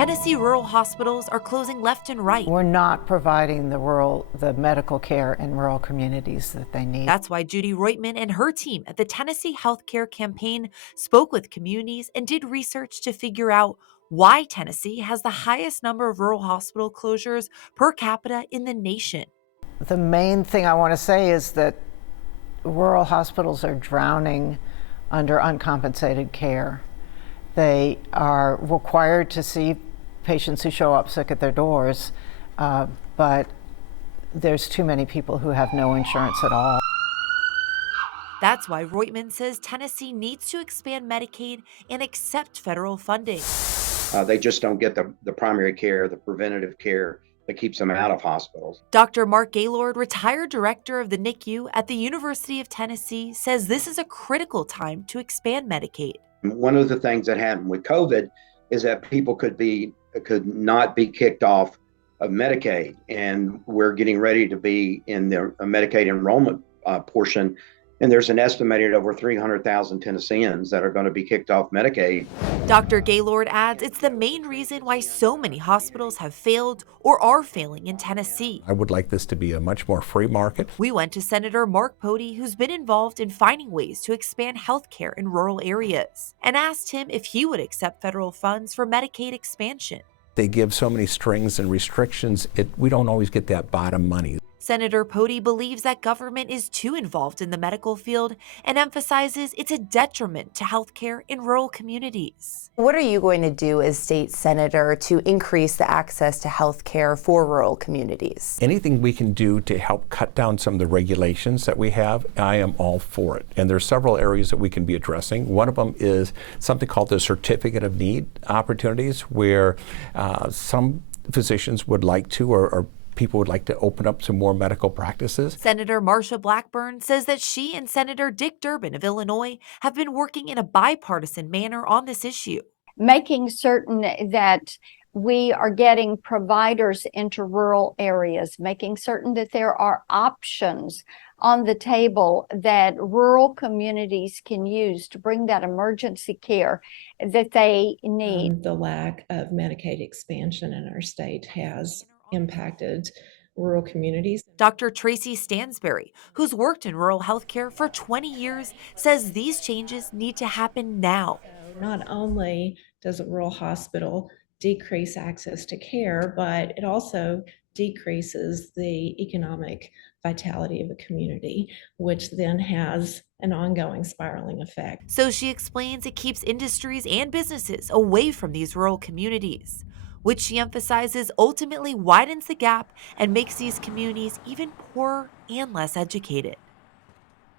Tennessee rural hospitals are closing left and right. We're not providing the medical care in rural communities that they need. That's why Judy Reutman and her team at the Tennessee Healthcare Campaign spoke with communities and did research to figure out why Tennessee has the highest number of rural hospital closures per capita in the nation. The main thing I want to say is that rural hospitals are drowning under uncompensated care. They are required to see patients who show up sick at their doors, but there's too many people who have no insurance at all. That's why Reutman says Tennessee needs to expand Medicaid and accept federal funding. They just don't get the primary care, the preventative care that keeps them out of hospitals. Dr. Mark Gaylord, retired director of the NICU at the University of Tennessee, says this is a critical time to expand Medicaid. One of the things that happened with COVID is that people could not be kicked off of Medicaid, and we're getting ready to be in the Medicaid enrollment portion. And there's an estimated over 300,000 Tennesseans that are going to be kicked off Medicaid. Dr. Gaylord adds it's the main reason why so many hospitals have failed or are failing in Tennessee. I would like this to be a much more free market. We went to Senator Mark Pody, who's been involved in finding ways to expand health care in rural areas, and asked him if he would accept federal funds for Medicaid expansion. They give so many strings and restrictions, we don't always get that bottom money. Senator Pody believes that government is too involved in the medical field and emphasizes it's a detriment to healthcare in rural communities. What are you going to do as state senator to increase the access to health care for rural communities? Anything we can do to help cut down some of the regulations that we have, I am all for it. And there's several areas that we can be addressing. One of them is something called the Certificate of Need opportunities, where some physicians would like to, or people would like to open up some more medical practices. Senator Marsha Blackburn says that she and Senator Dick Durbin of Illinois have been working in a bipartisan manner on this issue. Making certain that we are getting providers into rural areas, making certain that there are options on the table that rural communities can use to bring that emergency care that they need. The lack of Medicaid expansion in our state has impacted rural communities. Dr. Tracy Stansberry, who's worked in rural healthcare for 20 years, says these changes need to happen now. Not only does a rural hospital decrease access to care, but it also decreases the economic vitality of a community, which then has an ongoing spiraling effect. So she explains it keeps industries and businesses away from these rural communities, which she emphasizes ultimately widens the gap and makes these communities even poorer and less educated.